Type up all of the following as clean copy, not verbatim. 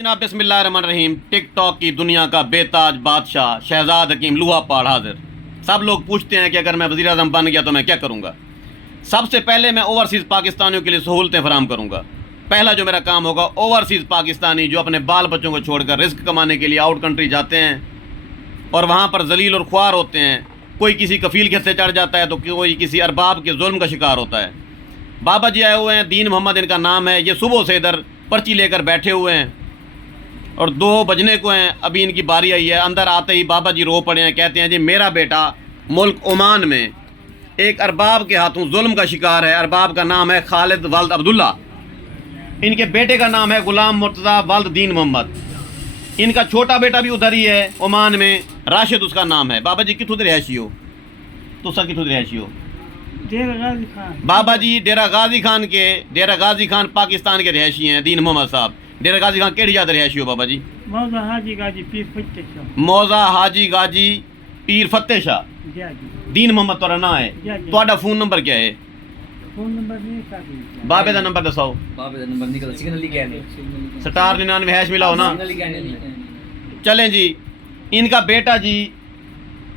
जनाब बिस्मिल्लाहिर्रहमानिर्रहीम। Tick tock की दुनिया का बेताज बादशाह शहजाद हकीम लूहा पहाड़ हाजिर। सब लोग पूछते हैं कि अगर मैं वज़ीर आज़म बन गया तो मैं क्या करूँगा। सबसे पहले मैं ओवरसीज़ पाकिस्तानियों के लिए सहूलतें फराहम करूँगा। पहला जो मेरा काम होगा, ओवरसीज़ पाकिस्तानी जो अपने बाल बच्चों को छोड़कर रिस्क कमाने के लिए आउट कंट्री जाते हैं और वहाँ पर जलील और ख्वार होते हैं, कोई किसी कफ़ील के से चढ़ जाता है तो कोई किसी अरबाब के जुल्म का शिकार होता है। बाबा जी आए हुए हैं, दीन मोहम्मद इनका नाम है। ये सुबह से इधर पर्ची लेकर बैठे हुए हैं और 2 बजने को हैं, अभी इनकी बारी आई है। अंदर आते ही बाबा जी रो पड़े हैं, कहते हैं जी मेरा बेटा मुल्क ओमान में एक अरबाब के हाथों जुल्म का शिकार है। अरबाब का नाम है खालिद वल्द अब्दुल्ला। इनके बेटे का नाम है गुलाम मुर्तज़ा वल्द दीन मोहम्मद। इनका छोटा बेटा भी उधर ही है ओमान में, राशिद उसका नाम है। बाबा जी कितों रिहायशी हो? तुसा कितों रिहायशी हो? डेरा गाजी खान। बाबा जी डेरा गाजी खान पाकिस्तान के रिहायशी हैं। दीन मोहम्मद साहब डेरा गाजी खान केड़ी याद रिहायशी हो बाबा जी? मौजा हाजी गाजी पीर फतेह शाह। मौजा हाजी गाजी पीर फतेह शाह। जी जी। दीन मोहम्मद तोरा ना है। जी। ਤੁਹਾਡਾ फ़ोन नंबर क्या है? फोन नंबर नहीं साथी। बाबे का नंबर दसाओ। बाबे का नंबर निकल सिग्नल ही कहने स्टार 99 हैश मिलाओ ना। सिग्नल ही कहने चलें जी, इनका बेटा जी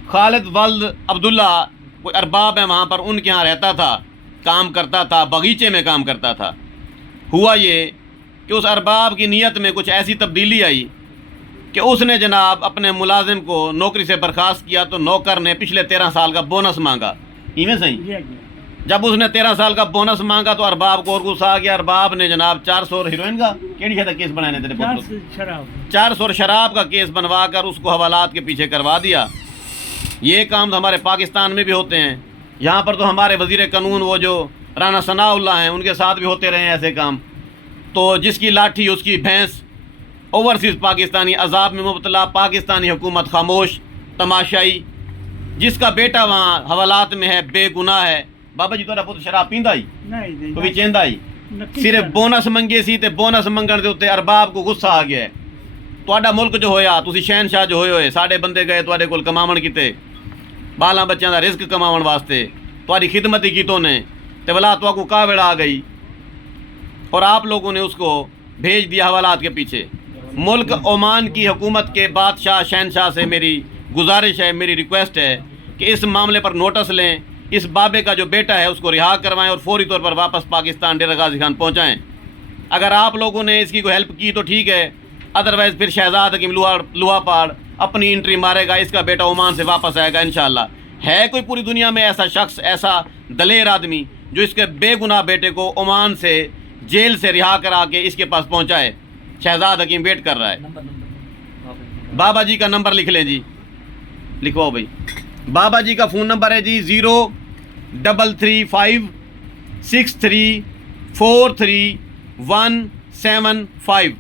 खालिद वल्द अब्दुल्ला कोई अरबाब है वहाँ पर, उनके यहाँ रहता था, काम करता था, बगीचे में काम करता था। हुआ ये कि उस अरबाब की नीयत में कुछ ऐसी तब्दीली आई कि उसने जनाब अपने मुलाजिम को नौकरी से बर्खास्त किया तो नौकर ने पिछले 13 साल का बोनस मांगा। इवें सही जी जी। जब उसने 13 साल का बोनस मांगा तो अरबाब को और गुस्सा आ गया। अरबाब ने जनाब 400 हीरोइन का केड़ी है केस बनाने तेरे पुत्र? 400 शराब। 400 शराब का केस बनवा कर उसको हवालात के पीछे करवा दिया। ये काम तो हमारे पाकिस्तान में भी होते हैं। यहाँ पर तो हमारे वज़ीर कानून वो जो राना सनाउल्लाह हैं, उनके साथ भी होते रहे हैं ऐसे काम। तो जिसकी लाठी उसकी भैंस। ओवरसीज़ पाकिस्तानी अजाब में मुबतला, पाकिस्तानी हुकूमत खामोश तमाशाई। जिसका बेटा वहाँ हवालात में है, बेगुनाह है। बाबा जी तोरा पुत्र शराब पींदा ही नहीं तो भी चेंदा ही, नक्की सिर्फ शराब। बोनस मंगे सी ते बोनस मंगण दे उत्ते अरबाब को गुस्सा आ गया है। ਤੁਹਾਡਾ ਮੁਲਕ ਜੋ ਹੋਇਆ, ਤੁਸੀਂ ਸ਼ਹਿਨशाह ਜੋ ਹੋਏ ਸਾਡੇ ਬੰਦੇ ਗਏ ਤੁਹਾਡੇ ਕੋਲ ਕਮਾਵਣ ਕਿਤੇ, ਬਾਲਾਂ ਬੱਚਿਆਂ ਦਾ ਰਿਜ਼ਕ ਕਮਾਉਣ ਵਾਸਤੇ ਤੁਹਾਡੀ ਖਿਦਮਤ ਹੀ ਕੀਤੋਂ ਨੇ ਤੇ ਵਲਾ ਤੁਹਾਨੂੰ ਕਾਵੜ आ गई और आप लोगों ने उसको भेज दिया हवालात के पीछे। मुल्क ओमान की हुकूमत के बादशाह शहनशाह से मेरी गुजारिश है, मेरी रिक्वेस्ट है कि इस मामले पर नोटिस लें, इस बाबे का जो बेटा है उसको रिहा करवाएं और फौरी तौर पर वापस पाकिस्तान डेरा गाजी खान पहुँचाएँ। अगर आप लोगों ने इसकी कोई हेल्प की तो ठीक है, अदरवाइज़ फिर शहजाद हकीम लूहा पहाड़ अपनी एंट्री मारेगा, इसका बेटा ओमान से वापस आएगा इंशाअल्लाह। है कोई पूरी दुनिया में ऐसा शख्स, ऐसा दलेर आदमी जो इसके बेगुनाह बेटे को ओमान से जेल से रिहा करा के इसके पास पहुंचाए? शहजाद हकीम वेट कर रहा है। बाबा जी का नंबर लिख लें जी, लिखवाओ भाई। बाबा जी का फ़ोन नंबर है जी 0335634317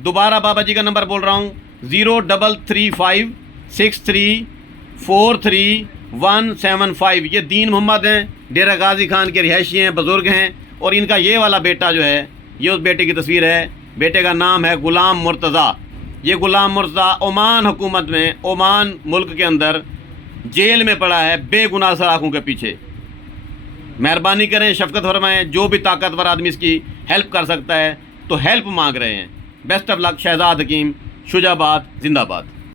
दोबारा बाबा जी का नंबर बोल रहा हूँ, 0335634317 ये दीन मोहम्मद हैं, डेरा गाजी खान के रिहायशी हैं, बुज़ुर्ग हैं। और इनका ये वाला बेटा जो है, ये उस बेटे की तस्वीर है। बेटे का नाम है गुलाम मुर्तज़ा। ये गुलाम मुर्तज़ा ओमान हुकूमत में, ओमान मुल्क के अंदर जेल में पड़ा है बेगुनाह सलाखों के पीछे। मेहरबानी करें, शफ़क़त फरमाएं, जो भी ताकतवर आदमी इसकी हेल्प कर सकता है तो हेल्प मांग रहे हैं। Best of luck. Shahzad Hakeem Shujabad जिंदाबाद।